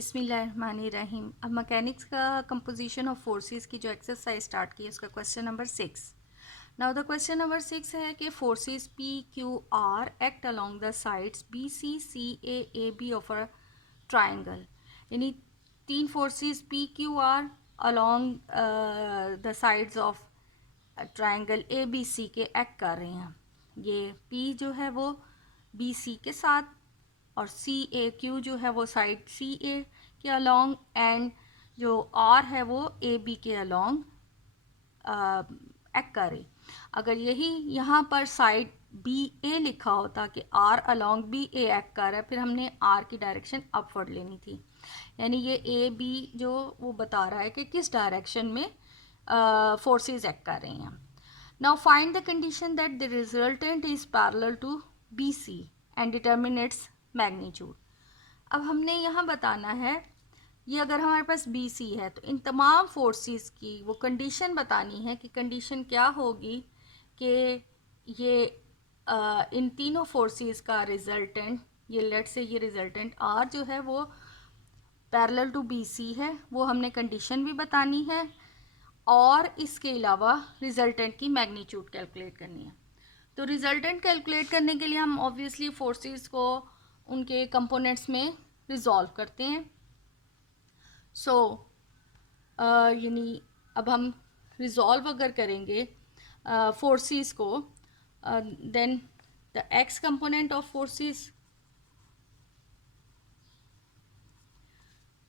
बिस्मिल्लाहिर्रहमानिर्रहीम। अब मैकेनिक्स का कंपोजिशन ऑफ फोर्सेस की जो एक्सरसाइज स्टार्ट की है उसका question number 6। Now the question number 6 है कि forces P Q R act along the sides B C C A B of a triangle. यानी तीन forces P Q R along the sides of triangle A B C के act कर रहे हैं। ये P जो है वो बी सी के साथ और सी ए क्यू जो है वो साइड सी ए के अलोंग एंड जो आर है वो ए बी के अलोंग एक्ट करे। अगर यही यहाँ पर साइड बी ए लिखा होता कि R along B A act कर रहा है, फिर हमने आर की डायरेक्शन अपवर्ड लेनी थी। यानी ये ए बी जो वो बता रहा है कि किस डायरेक्शन में फोर्सेस एक्ट कर रही हैं। Now find the condition that the resultant is parallel to B C and determine its magnitude. अब हमने यहाँ बताना है, ये अगर हमारे पास बी सी है तो इन तमाम फोर्सेस की वो कंडीशन बतानी है कि कंडीशन क्या होगी कि ये इन तीनों फोर्सेस का रिजल्टेंट, ये लेट से ये रिजल्टेंट आर जो है वो पैरेलल टू बी सी है, वो हमने कंडीशन भी बतानी है और इसके अलावा रिजल्टेंट की मैग्नीट्यूड कैलकुलेट करनी है। तो रिजल्टेंट कैलकुलेट करने के लिए हम ऑब्वियसली फोर्सेस को उनके कंपोनेंट्स में रिजॉल्व करते हैं। सो यानी अब हम रिजॉल्व अगर करेंगे फोर्सेस को, then the X component of forces,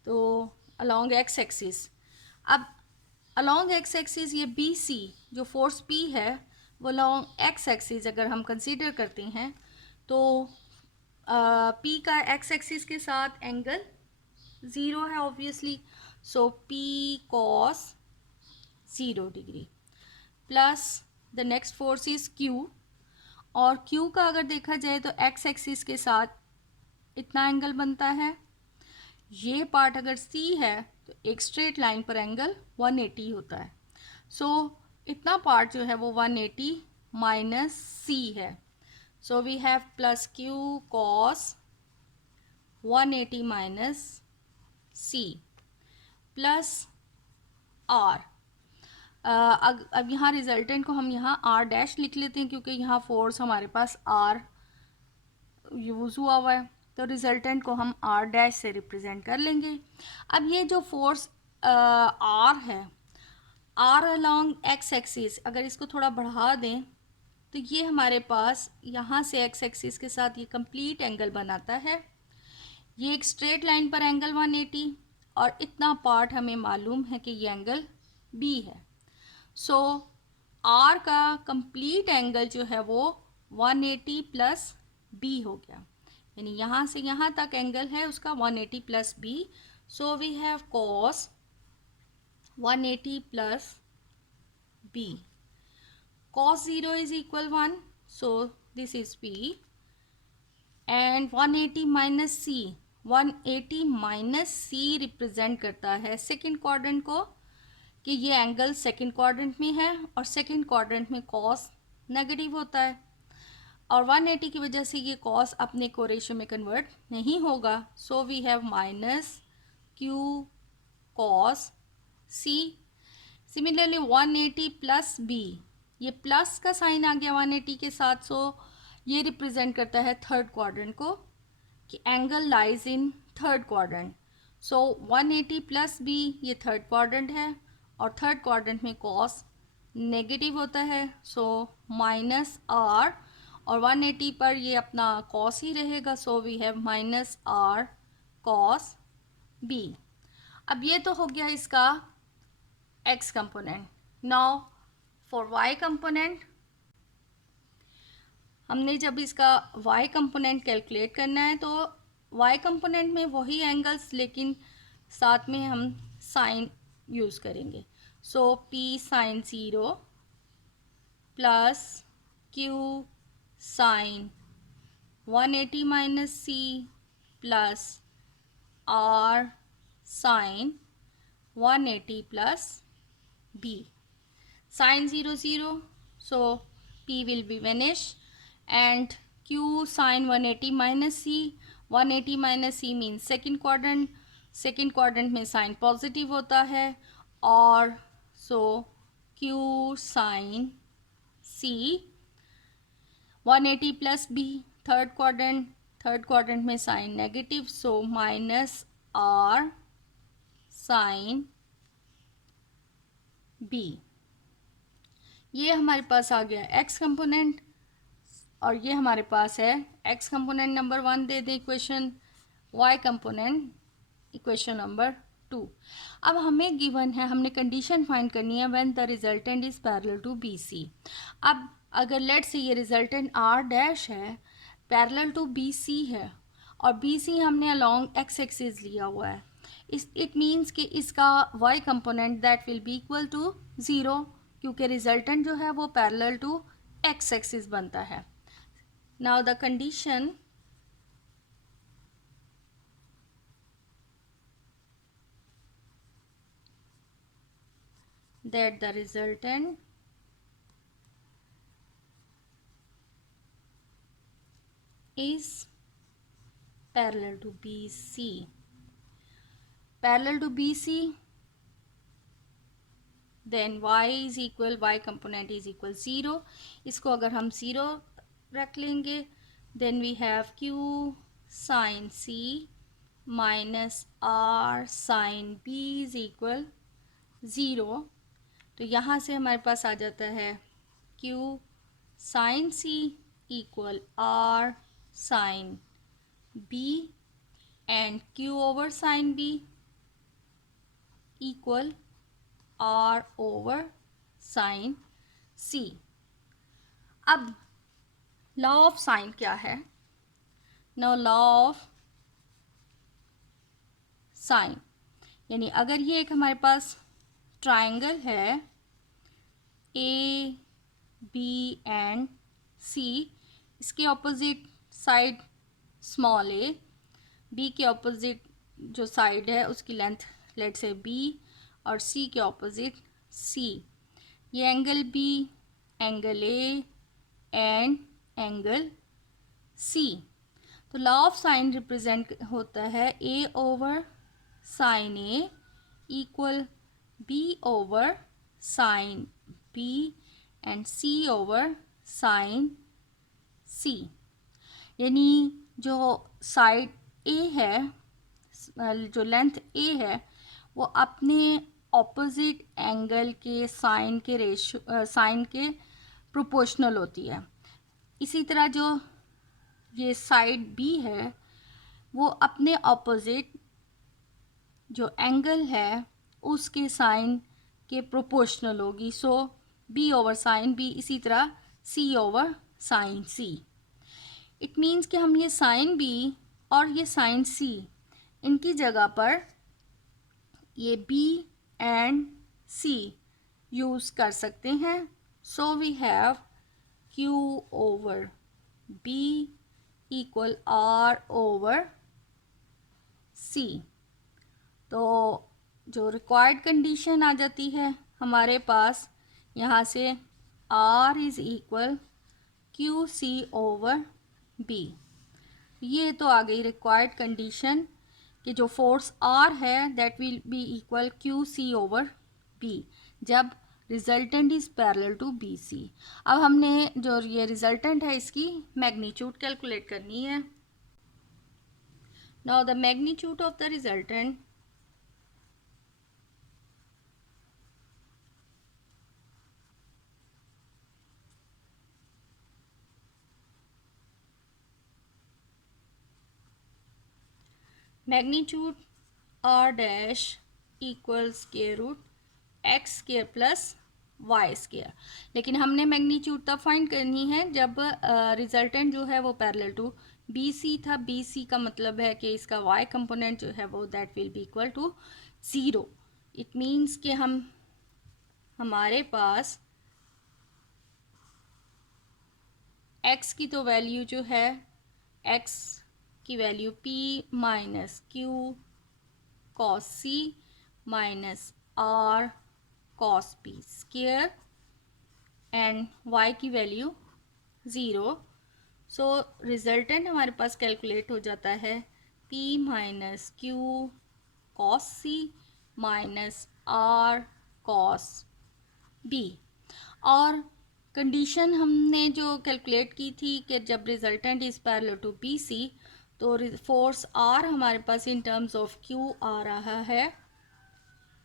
तो अलोंग एक्स एक्सिस, अब अलोंग एक्स एक्सिस ये बी सी जो फोर्स पी है वो अलोंग एक्स एक्सिस अगर हम कंसीडर करते हैं तो पी का एक्स एक्सिस के साथ एंगल ज़ीरो है obviously. So P cos 0 degree plus the next force is Q, और क्यू का अगर देखा जाए तो एक्स एक्सिस के साथ इतना एंगल बनता है। ये पार्ट अगर सी है तो एक स्ट्रेट लाइन पर एंगल 180 होता है। सो इतना पार्ट जो है वो 180 माइनस सी है। So we have plus Q cos 180 minus C plus R. अब यहाँ रिजल्टेंट को हम यहाँ आर डैश लिख लेते हैं क्योंकि यहाँ फोर्स हमारे पास आर यूज़ हुआ हुआ है, तो रिजल्टेंट को हम आर डैश से रिप्रेजेंट कर लेंगे। अब ये जो फोर्स आर है, आर अलोंग एक्स एक्सिस, अगर इसको थोड़ा बढ़ा दें तो ये हमारे पास यहाँ से एक्स एक्सिस के साथ ये कंप्लीट एंगल बनाता है। ये एक स्ट्रेट लाइन पर एंगल 180 और इतना पार्ट हमें मालूम है कि ये एंगल बी है। सो आर का कंप्लीट एंगल जो है वो 180 प्लस बी हो गया, यानी यहाँ से यहाँ तक एंगल है उसका 180 plus B. So we have cos 180 plus B. cos 0 is equal 1, so this is p, and 180 minus c, 180 minus c represent करता है सेकेंड क्वाड्रेंट को, कि ये एंगल सेकेंड क्वाड्रेंट में है और सेकेंड क्वाड्रेंट में cos नेगेटिव होता है और 180 की वजह से ये cos अपने को रेशियो में कन्वर्ट नहीं होगा। So we have minus q cos c। Similarly 180 plus b, ये प्लस का साइन आ गया 180 के साथ। सो ये रिप्रेजेंट करता है थर्ड क्वाड्रेंट को, कि angle lies in third quadrant. So 180 plus B ये थर्ड क्वाड्रेंट है और थर्ड क्वाड्रेंट में कॉस नेगेटिव होता है। सो माइनस आर और 180 पर ये अपना कॉस ही रहेगा। So we have minus R cos B. अब ये तो हो गया इसका X component. Now for Y component, हमने जब इसका y कंपोनेंट कैलकुलेट करना है तो y कंपोनेंट में वही एंगल्स लेकिन साथ में हम साइन यूज़ करेंगे। So p sine 0 plus q sine 180 minus c plus r sine 180 plus b। Sine 0 0, so p will be vanish and q sin 180 minus c, 180 minus c means second quadrant, second quadrant में sine positive होता है, और so Q sine C 180 plus B. Third quadrant में sine negative, so minus R sine B. ये हमारे पास आ गया x component, और ये हमारे पास है एक्स कंपोनेंट नंबर 1 दे दे equation, y component equation number 2। अब हमें गिवन है, हमने कंडीशन फाइंड करनी है when the resultant is parallel to B C. अब अगर लेट से ये रिजल्टेंट आर डैश है, पैरेलल टू बी सी है, और बी सी हमने अलॉन्ग एक्स एक्सिस लिया हुआ है, इट मीन्स कि इसका Y component that will be equal to 0, क्योंकि रिजल्टेंट जो है वो पैरेलल टू एक्स एक्सिस बनता है। Now the condition that the resultant is parallel to BC. Parallel to BC, then y is equal, y component is equal 0. इसको अगर हम 0 रख लेंगे, then we have q sin c minus r sin b is equal 0. तो यहाँ से हमारे पास आ जाता है q sine C equal R sine B, and q over sine B equal R over sine C. अब लॉ ऑफ साइन क्या है? No law of sign, यानी अगर ये एक हमारे पास ट्राइंगल है ए बी एंड सी, इसके ऑपोजिट साइड स्मॉल ए, बी के ऑपोजिट जो साइड है उसकी लेंथ लेट से बी, और सी के ऑपोजिट सी, ये angle B, angle A and angle C. तो लॉ ऑफ साइन रिप्रेजेंट होता है A over sine A equal B over sine B and C over sine C. यानी जो साइड ए है, जो लेंथ ए है, वो अपने ऑपोजिट एंगल के साइन के रेशियो, साइन के प्रोपोर्शनल होती है। इसी तरह जो ये साइड बी है वो अपने ऑपोजिट जो एंगल है उसके साइन के प्रोपोर्शनल होगी, so B over sine B, इसी तरह C over sine C. It means कि हम ये साइन बी और ये साइन सी, इनकी जगह पर ये बी एंड सी यूज़ कर सकते हैं। So we have Q over B equal R over C. तो जो रिक्वायर्ड कंडीशन आ जाती है हमारे पास यहाँ से, R is equal Q C over B. ये तो आ गई रिक्वायर्ड कंडीशन कि जो फोर्स आर है that will be equal Q C over B जब resultant is parallel to B C. अब हमने जो ये रिजल्टेंट है इसकी मैग्नीट्यूड कैलकुलेट करनी है। Now the magnitude of the resultant magnitude R dash equal square root X square plus Y square. लेकिन हमने मैग्नीट्यूड तब फाइंड करनी है जब रिजल्टेंट जो है वो पैरेलल टू बी सी था। बी सी का मतलब है कि इसका वाई कंपोनेंट जो है वो that will be equal to 0। It means कि हमारे पास एक्स की तो वैल्यू जो है, एक्स की value p minus Q cos C minus R cos P square, and y की वैल्यू 0। सो रिजल्टेंट हमारे पास कैलकुलेट हो जाता है p minus Q cos C minus R cos B। और कंडीशन हमने जो कैलकुलेट की थी कि जब resultant is parallel to B C, तो फोर्स आर हमारे पास इन टर्म्स ऑफ क्यू आ रहा है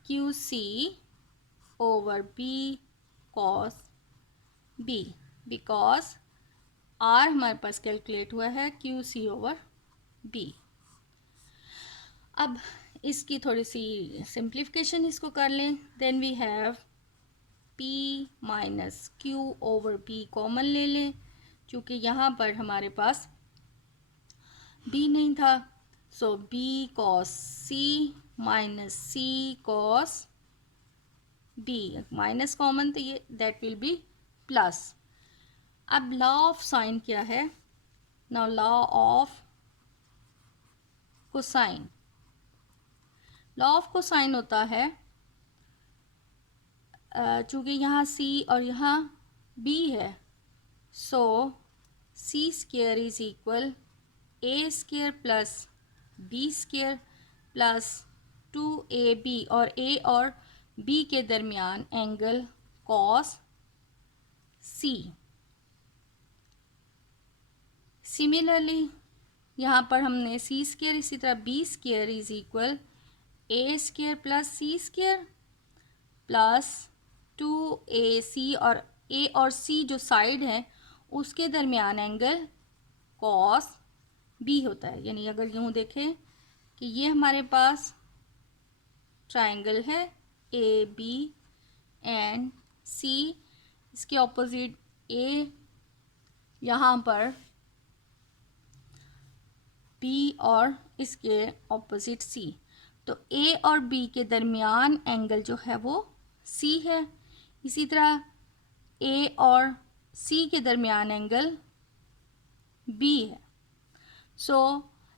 Q C over B cos B, because are हमारे पास कैलकुलेट हुआ है क्यू सी ओवर बी। अब इसकी थोड़ी सी सिंप्लीफिकेशन इसको कर लें। Then we have P minus Q over B common ले लें, क्योंकि यहाँ पर हमारे पास B नहीं था। सो B cos C minus C cos B, minus common तो ये दैट विल बी प्लस। अब लॉ ऑफ साइन क्या है? Now law of cosine, law of cosine होता है चूँकि यहाँ C और यहाँ B है, सो C square is equal A square plus B square plus 2AB, और A और B के दरमियान एंगल cos C। सिमिलरली यहाँ पर हमने C स्क्वेयर, इसी तरह B square is equal A square plus C square plus 2AC, और A और C जो साइड है उसके दरमियान एंगल cos B होता है। यानी अगर यूँ देखें कि ये हमारे पास ट्राइंगल है AB एंड C, इसके ऑपोजिट A, यहाँ पर B और इसके ऑपोजिट C, तो A और B के दरमियान एंगल जो है वो C है। इसी तरह A और C के दरमियान एंगल B है। सो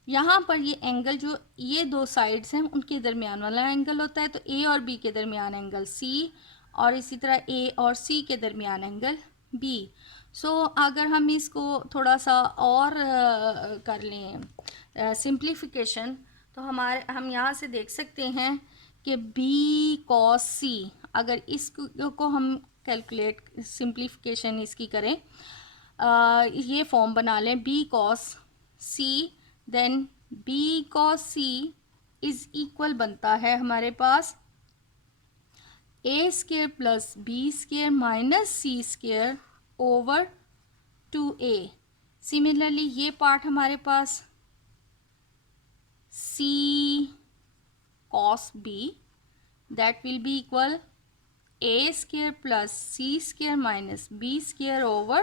यहाँ पर ये एंगल जो ये दो साइड्स हैं उनके दरमियान वाला एंगल होता है, तो A और B के दरमियान एंगल C, और इसी तरह A और C के दरमियान एंगल B। सो अगर हम इसको थोड़ा सा और कर लें सिंप्लीफिकेशन, तो हम यहाँ से देख सकते हैं कि B cos C, अगर इसको हम कैलकुलेट सिंप्लीफिकेशन इसकी करें, ये फॉर्म बना लें B cos C, then B cos C is equal बनता है हमारे पास A square plus B square minus C square over 2A। Similarly ये पार्ट हमारे पास C cos B, that will be equal A square plus C square minus B square over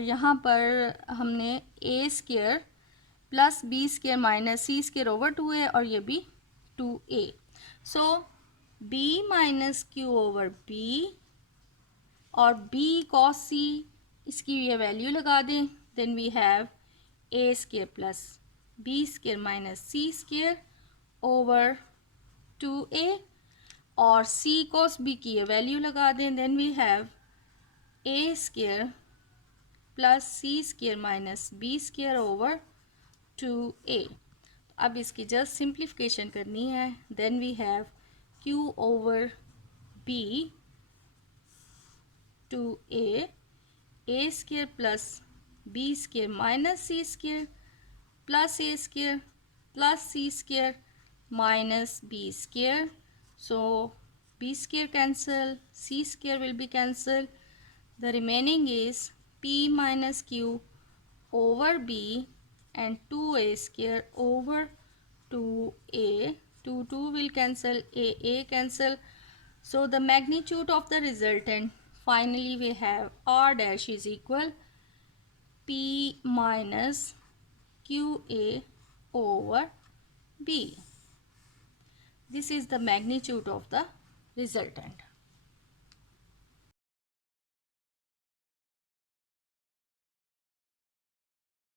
यहाँ पर हमने A square plus B square minus C square over 2A, और ये भी 2A। सो B minus Q over B और B cos C, इसकी ये value लगा दें। Then we have A square plus B square minus C square over 2A, और C cos B की ये वैल्यू लगा दें। Then we have A square plus C square minus B square over 2A। अब इसकी just simplification करनी है। Then we have Q over B 2A, A square plus B square minus C square plus A square plus C square minus B square. So B square cancel, C square will be cancelled. The remaining is P minus Q over B and 2A square over 2A. 2 will cancel, A cancel. So the magnitude of the resultant, finally we have R dash is equal P minus QA over B. This is the magnitude of the resultant.